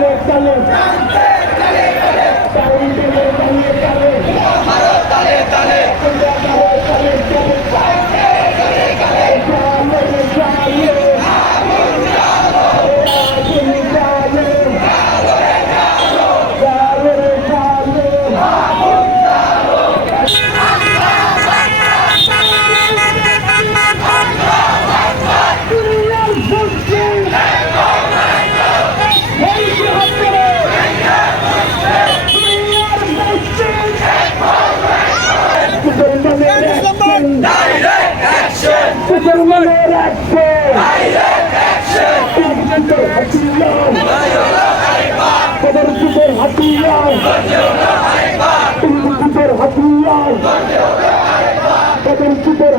চলে চলে মুসলমানের হাতিয়ার, হাতিয়ার, হাতিয়ার, হাতিয়ার,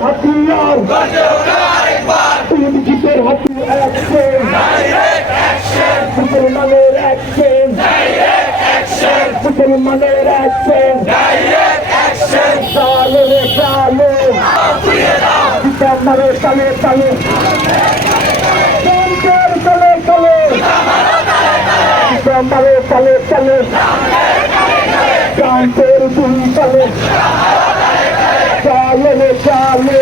হাতিয়ার action, মুসলমানের action, মুসলমানের action, চালো চালো। চালে চালে। চলে চলে চালে। কান্তের দুই চালে চালে চালো